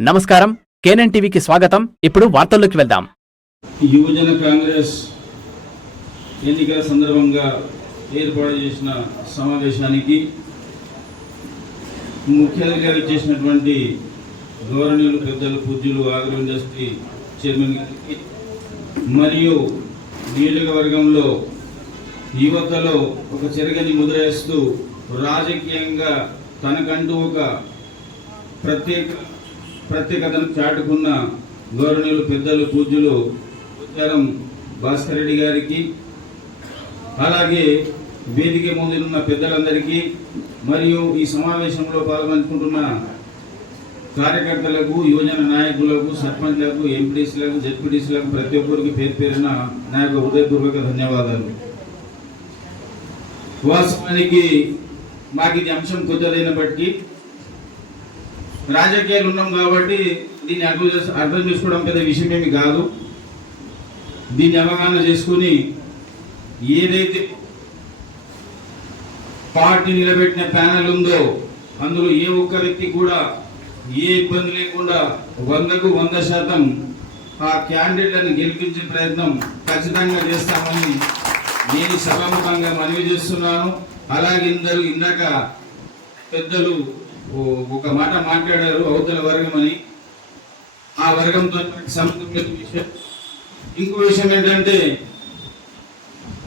నమస్కారం. కేనన్ టీవీకి స్వాగతం. ఇప్పుడు వార్తల్లోకి వెళ్దాం. యువజన కాంగ్రెస్ ఎన్నికల సందర్భంగా ఏర్పాటు చేసిన సమావేశానికి ముఖ్య అతిథిగా చేసినటువంటి గౌరవనీయులు పెద్దలు పూజ్యులు ఆగ్రో ఇండస్ట్రీ చైర్మన్ గారికి మరియు నియోజకవర్గంలో యువతలో ఒక చెరగని ముద్రేస్తూ రాజకీయంగా తనకంటూ ఒక ప్రత్యేక ప్రత్యేకతను చాటుకున్న గౌరవనీయులు పెద్దలు పూజ్యులు ఉత్తారం భాస్కర్ రెడ్డి గారికి అలాగే వేదిక ముందున్న పెద్దలందరికీ మరియు ఈ సమావేశంలో పాల్గొనుకుంటున్న కార్యకర్తలకు యువజన నాయకులకు సర్పంచ్లకు ఎంపీడీసీలకు జెడ్పీటీసీలకు ప్రతి ఒక్కరికి పేరు పేరున నా యొక్క హృదయపూర్వక ధన్యవాదాలు. వాస్తవానికి మాకు ఇది అంశం కొత్తదైనప్పటికీ రాజకీయాలు ఉన్నాం కాబట్టి దీన్ని అర్థం చేసు అర్థం చేసుకోవడం పెద్ద విషయం ఏమి కాదు. దీన్ని అవగాహన చేసుకుని ఏదైతే పార్టీ నిలబెట్టిన ప్యానెల్ ఉందో అందులో ఏ ఒక్క వ్యక్తి కూడా ఏ ఇబ్బంది లేకుండా వందకు వంద శాతం ఆ క్యాండిడేట్లను గెలిపించే ప్రయత్నం ఖచ్చితంగా చేస్తామని నేను సభాముఖంగా మనవి చేస్తున్నాను. అలాగే ఇందరు ఇందాక పెద్దలు ఒక మాట మాట్లాడారు అవతల వర్గం అని. ఆ వర్గంతో మనకి సంబంధం విషయం. ఇంకో విషయం ఏంటంటే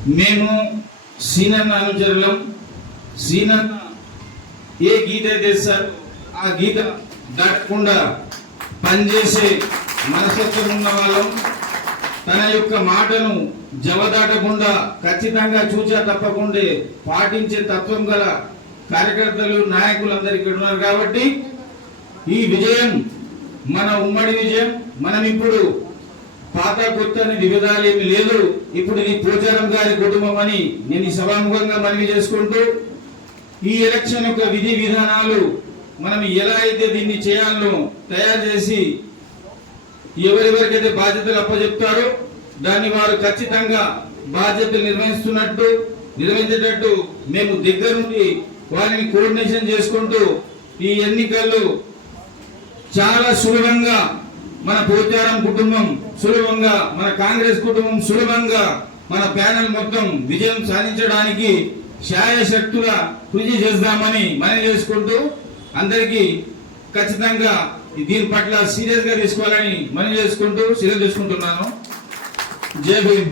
మేము సీనన్న అనుచరులం. సీనన్న ఏ గీత అయితే ఆ గీత దాటకుండా పనిచేసే మనసత్వం ఉన్న వాళ్ళం. తన యొక్క మాటను జవదాటకుండా ఖచ్చితంగా చూచా తప్పకుండా పాటించే తత్వం గల కార్యకర్తలు నాయకులు అందరు ఇక్కడ ఉన్నారు కాబట్టి ఈ విజయం మన ఉమ్మడి విజయం మనం ఇప్పుడు పాత కొత్త అని వివిధాలు ఏమి లేదు. ఇప్పుడు ఇది పోచారం గారి కుటుంబం అని నేను సభాముఖంగా మనవి చేసుకుంటూ ఈ ఎలక్షన్ యొక్క విధి విధానాలు మనం ఎలా అయితే దీన్ని చేయాలో తయారు చేసి ఎవరెవరికైతే బాధ్యతలు అప్పచెప్తారో దాన్ని వారు ఖచ్చితంగా బాధ్యతలు నిర్వహిస్తున్నట్టు నిర్వహించేటట్టు మేము దగ్గరుండి వారిని కోఆర్డినేషన్ చేసుకుంటూ ఈ ఎన్నికల్లో చాలా సులభంగా మన పోచారం కుటుంబం సులభంగా మన కాంగ్రెస్ కుటుంబం సులభంగా మన ప్యానెల్ మొత్తం విజయం సాధించడానికి శాయశక్తుల కృషి చేద్దామని మనం చేసుకుంటూ అందరికీ ఖచ్చితంగా దీని పట్ల సీరియస్గా తీసుకోవాలని మనం చేసుకుంటూ సీరియస్ చేసుకుంటున్నాను. జై భీమ్